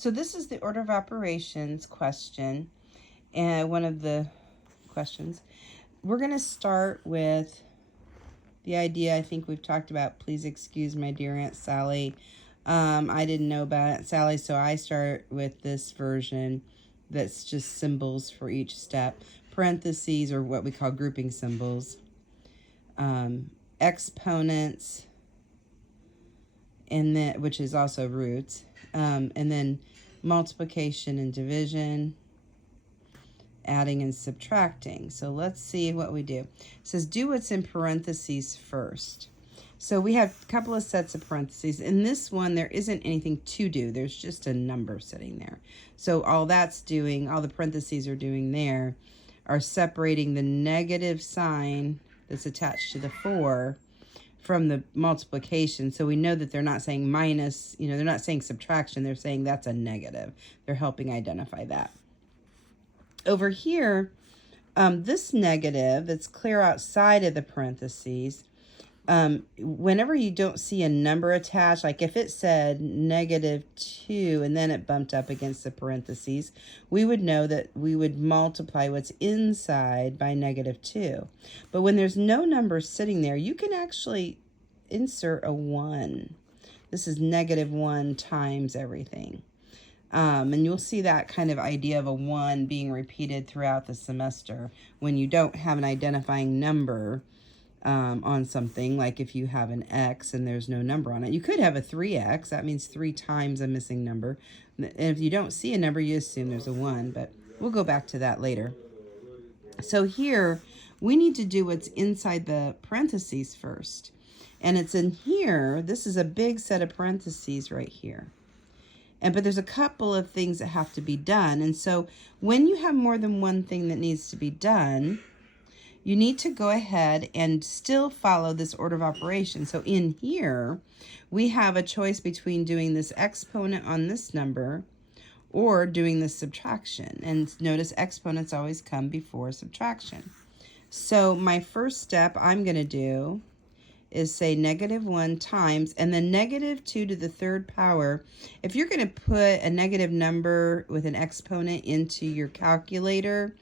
So this is the order of operations question, and one of the questions. We're going to start with the idea I think we've talked about. Please excuse my dear Aunt Sally. I didn't know about Aunt Sally, so I start with this version that's just symbols for each step. Parentheses, or what we call grouping symbols. Exponents, and then, which is also roots. And then multiplication and division, adding and subtracting. So let's see what we do. It says do what's in parentheses first. So we have a couple of sets of parentheses. In this one, there isn't anything to do. There's just a number sitting there. So all that's doing, all the parentheses are doing there, are separating the negative sign that's attached to the 4 from the multiplication. So we know that they're not saying minus, they're not saying subtraction. They're saying that's a negative. They're helping identify that. Over here, this negative that's clear outside of the parentheses, whenever you don't see a number attached, like if it said -2 and then it bumped up against the parentheses, we would know that we would multiply what's inside by -2. But when there's no number sitting there, you can actually insert a 1. This is -1 times everything. And you'll see that kind of idea of a 1 being repeated throughout the semester when you don't have an identifying number on something, like if you have an X and there's no number on it. You could have a 3X, that means 3 times a missing number. And if you don't see a number, you assume there's a 1, but we'll go back to that later. So here, we need to do what's inside the parentheses first. And it's in here, this is a big set of parentheses right here. But there's a couple of things that have to be done. And so when you have more than one thing that needs to be done, you need to go ahead and still follow this order of operations. So in here, we have a choice between doing this exponent on this number or doing this subtraction. And notice exponents always come before subtraction. So my first step I'm going to do is say -1 times, and then -2 to the 3rd power. If you're going to put a negative number with an exponent into your calculator,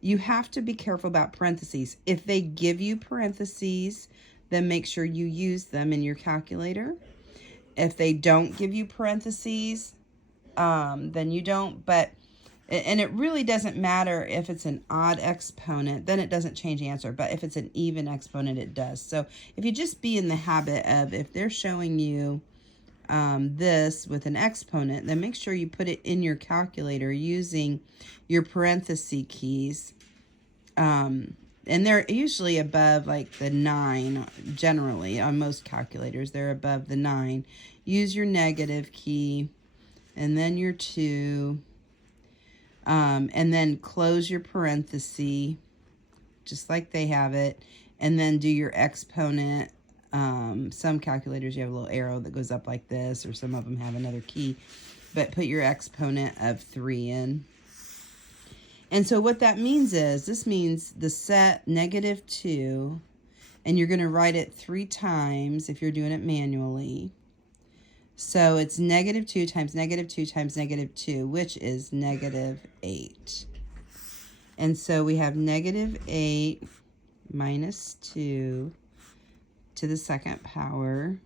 you have to be careful about parentheses. If they give you parentheses, then make sure you use them in your calculator. If they don't give you parentheses, then you don't. And it really doesn't matter if it's an odd exponent, then it doesn't change the answer. But if it's an even exponent, it does. So if you just be in the habit of, if they're showing you this with an exponent, then make sure you put it in your calculator using your parenthesis keys. And they're usually above like the 9, generally on most calculators, they're above the 9. Use your negative key and then your 2, and then close your parenthesis just like they have it, and then do your exponent. Some calculators, you have a little arrow that goes up like this, or some of them have another key, but put your exponent of 3 in. And so what that means is, this means the set -2, and you're going to write it 3 times if you're doing it manually. So it's -2 times -2 times -2, which is -8. And so we have -8 minus 2 to the 2nd power.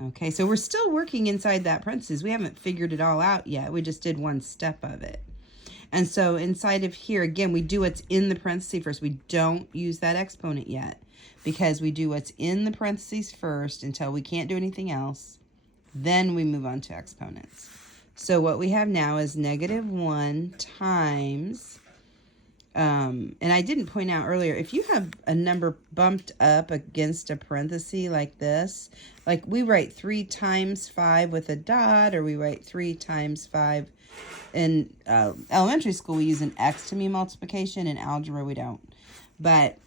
Okay, so we're still working inside that parentheses. We haven't figured it all out yet. We just did one step of it. And so inside of here, again, we do what's in the parentheses first. We don't use that exponent yet, because we do what's in the parentheses first until we can't do anything else. Then we move on to exponents. So what we have now is -1 times, and I didn't point out earlier, if you have a number bumped up against a parenthesis like this, like we write 3 times 5 with a dot, or we write 3 times 5. In elementary school, we use an X to mean multiplication. In algebra, we don't. But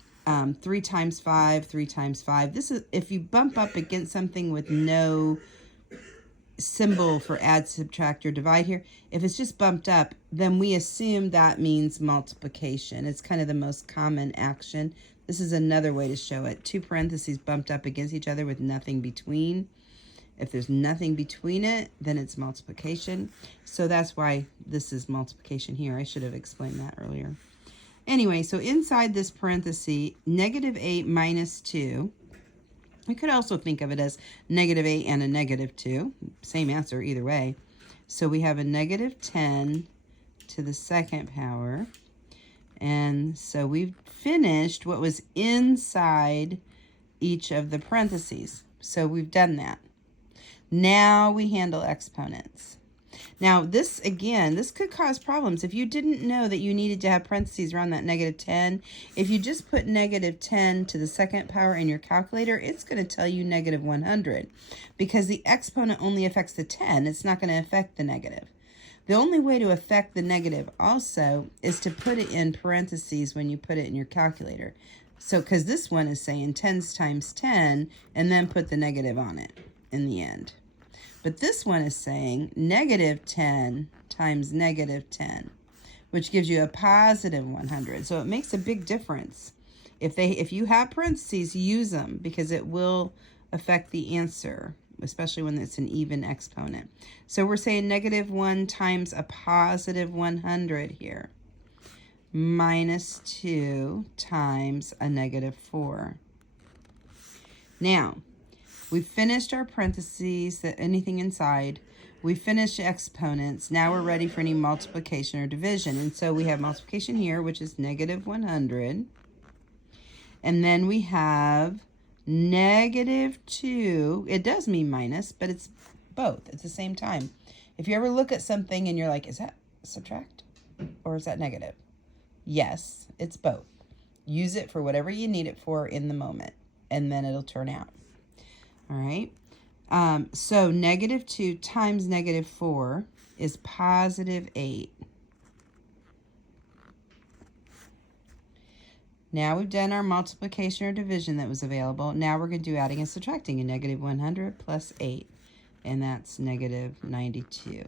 3 times 5, 3 times 5. This is if you bump up against something with no symbol for add, subtract, or divide here. If it's just bumped up, then we assume that means multiplication. It's kind of the most common action. This is another way to show it. 2 parentheses bumped up against each other with nothing between. If there's nothing between it, then it's multiplication. So that's why this is multiplication here. I should have explained that earlier. Anyway, so inside this parenthesis, negative 8 minus 2, we could also think of it as negative 8 and a negative 2. Same answer either way. So we have a negative 10 to the second power. And so we've finished what was inside each of the parentheses. So we've done that. Now we handle exponents. Now this, again, this could cause problems. If you didn't know that you needed to have parentheses around that negative 10, if you just put negative 10 to the second power in your calculator, it's going to tell you negative 100 because the exponent only affects the 10. It's not going to affect the negative. The only way to affect the negative also is to put it in parentheses when you put it in your calculator. So, because this one is saying 10 times 10 and then put the negative on it in the end. But this one is saying negative 10 times negative 10, which gives you a positive 100. So it makes a big difference. If you have parentheses, use them because it will affect the answer, especially when it's an even exponent. So we're saying negative 1 times a positive 100 here, minus 2 times a negative 4. Now, we've finished our parentheses, that anything inside. We finished exponents. Now we're ready for any multiplication or division. And so we have multiplication here, which is negative 100. And then we have negative 2. It does mean minus, but it's both at the same time. If you ever look at something and you're like, is that subtract or is that negative? Yes, it's both. Use it for whatever you need it for in the moment, and then it'll turn out. All right, so negative 2 times negative 4 is positive 8. Now we've done our multiplication or division that was available. Now we're going to do adding and subtracting. A negative 100 plus 8, and that's negative 92.